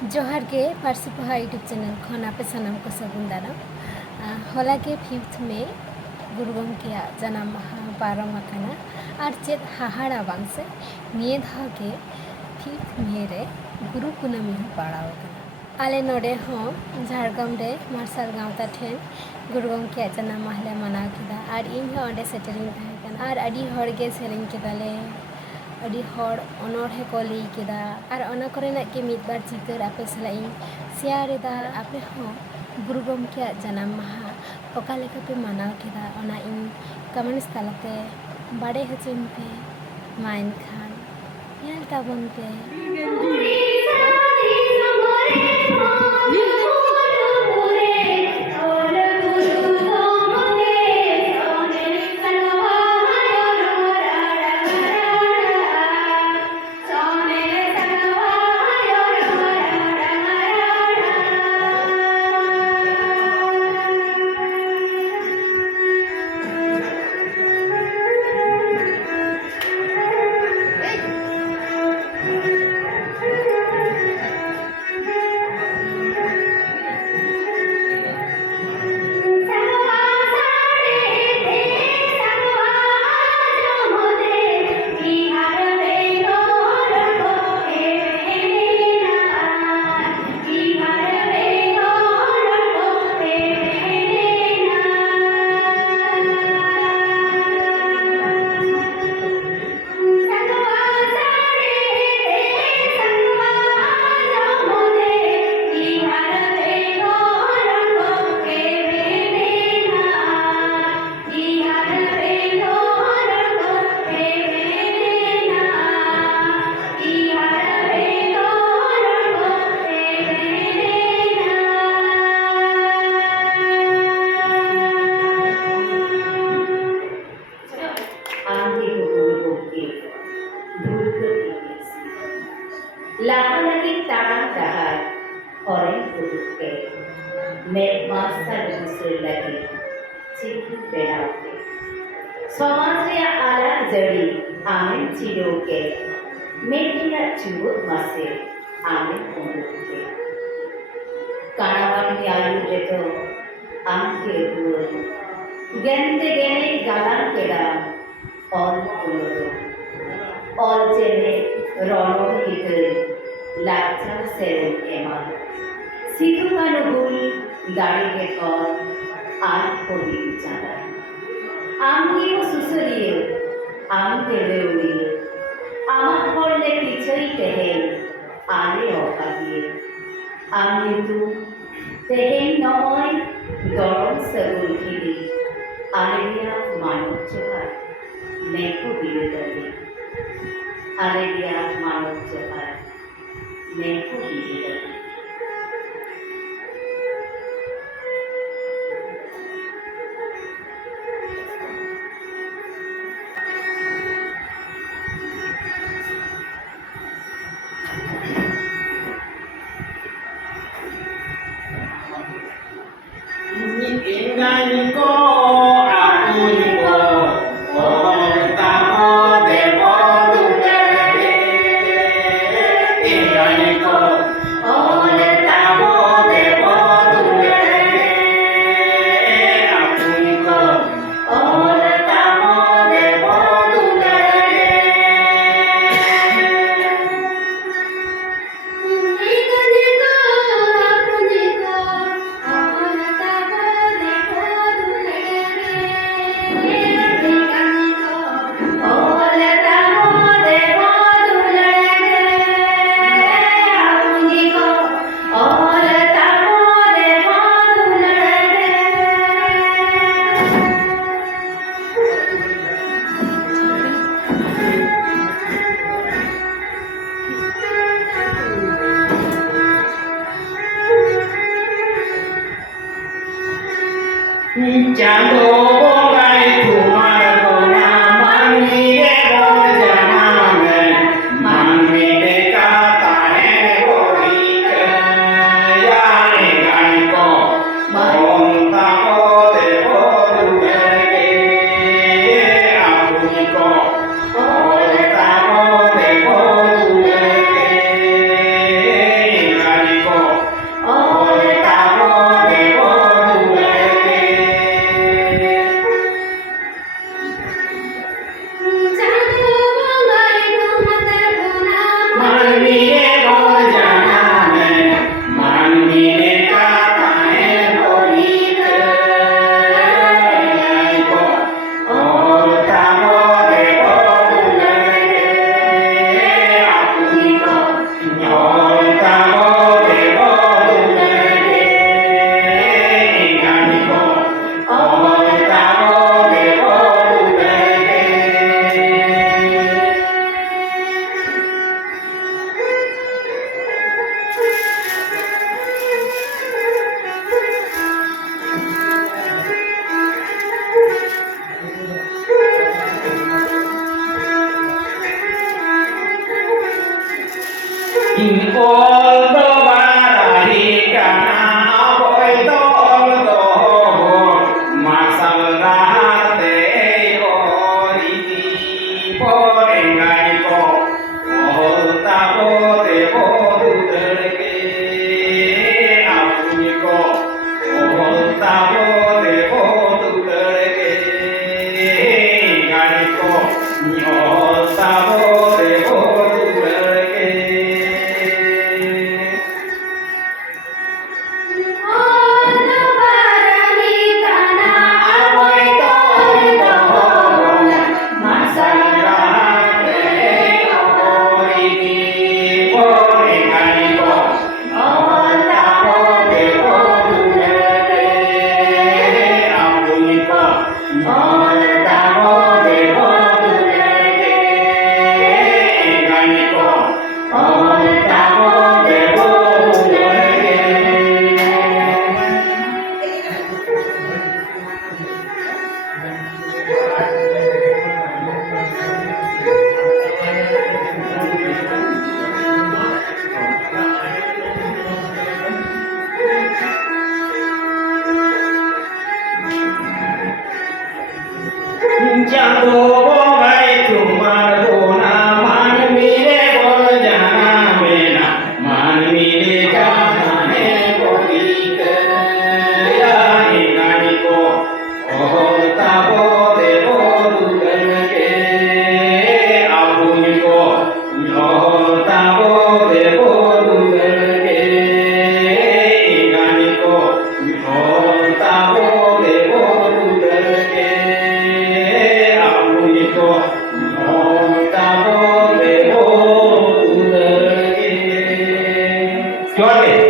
जोहार गे Parsi poha YouTube channel खन आपे सनम को सगुन दाराम होला के 5th में गुरु गंकेया जानाम माहा पारम आकाना और चेद हाहाड़ा बांग से निये धा के 5th में रे गुरु कुनामी हो पाड़ाव आकाना आले नोडे हो झारग्राम रे मार्शल गांवता ठेन गुरु गंकेया जानाम माहले मनाव किदा और इन हो ओंडे सेटरिंग ताहे काना और अडी हर के सेरिंग किदाले अड़ी हर अनोढ़े को लई केदा और अना करेना के मिद बार चितर आपे सलाई शेयर एदा आपे हो गुरु गंकेया जानाम माहा ओका लेका पे मानाव केदा अना इन कमेंट्स तालाते बाड़े हचुन पे माइन खान नेल ताबन पे Lagi tangan dahat orang produknya, masa justru lagi cikgu berauke. Samaja ala jadi amin cidoke, media cubut masih amin produknya. Kanawan ayu itu amke buat, gente galang keda all puluh, all jene ronok itu. Lakchar seren eman sidhu kanugul dari gekor ar kodi bicara amki ko susuriyo am deveuri amar porle pichai tehe ale okadiye amni tu tehe noy doron sagul kidi aleria manuk johar neko biredali aleria manuk johar Neko hidup. Ini ko aku niko tamo debo dudere ini ko tamo debo dudere aku niko tamo debo dudere Jangan boleh cuma mani debo jangan mani dekata bori ya enggak ko monta ko debo dudere aku niko tamo debo dudere enggak Chốt đi.